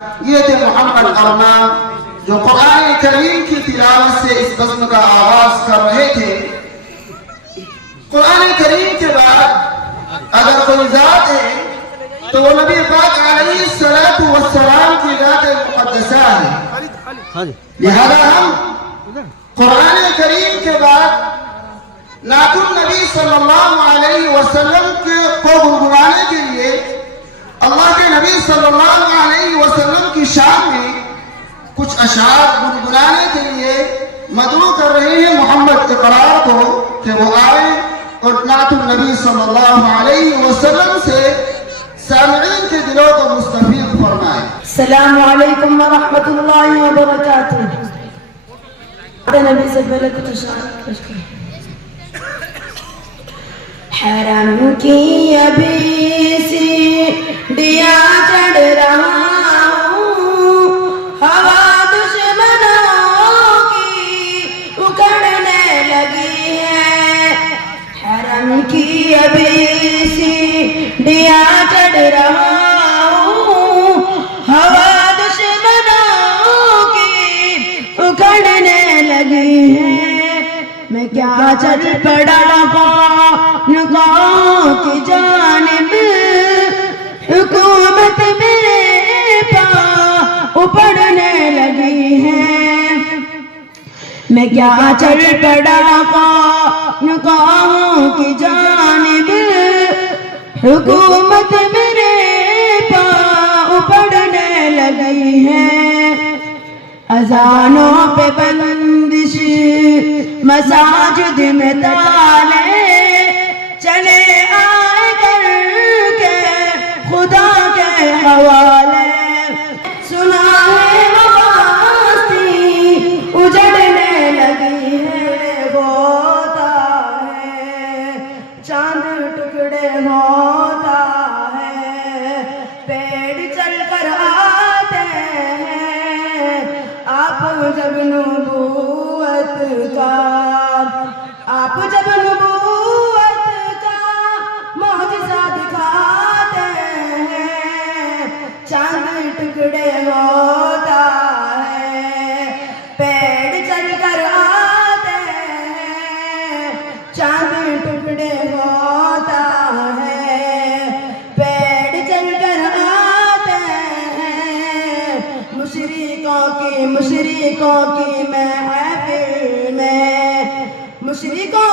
یہ تھے محمد ارمان جو قرآن کریم کی تلاوت سے اس بزم کا آغاز کر رہے تھے۔ قرآن کریم کے بعد اگر کوئی ذات ہے تو وہ نبی پاک علیہ السلام کی ذات مقدسہ ہے۔ لہذا ہم قرآن کریم کے بعد نعت النبی صلی اللہ علیہ وسلم کو گنگنانے کے لیے اللہ کے نبی صلی اللہ علیہ وسلم کی شان میں کچھ اشعار گنگنانے کے لیے مدعو کر رہے ہیں محمد اقرار کو کہ وہ آئے اور نعت النبی صلی اللہ علیہ وسلم سے سامعین کے دلوں کو مستفید فرمائے۔ السلام علیکم ورحمۃ اللہ وبرکاتہ۔ نبی سے پہلے کچھ اشعار پیش کریں۔ حرم کی ابھی سی دیا چڑھ رہا ہوں، ہوا دشمنوں کی اکڑنے لگی ہے۔ حرم کی ابھی سی دیا چڑھ رہا ہوں، ہوا دشمنوں کی اکڑنے لگی ہے۔ میں کیا چل پڑا خانقاہوں کی جانب، حکومت میرے پاؤں پڑنے لگی ہے۔ میں کیا چل پڑا خانقاہوں کی جانب، حکومت میرے پاؤں پڑنے لگی ہے۔ اذانوں پہ بندش، مساجد میں تالے، چلے آئے کر کے خدا کے حوالے۔ سنا ہے مباستی اجڑنے لگی ہے، ہوتا ہے چاند ٹکڑے ہوتا ہے، پیڑ چل کر آتے ہیں آپ جب نبوت کا، آپ جب نبوت کا معجزہ دکھاتے ہیں، چاند ٹکڑے ہوتا ہے، پیڑ چل کر آتے ہیں، چاند ٹکڑے ہوتا ہے، پیڑ چل کر آتے ہیں۔ مشرکوں کی محفل میں، مشرکوں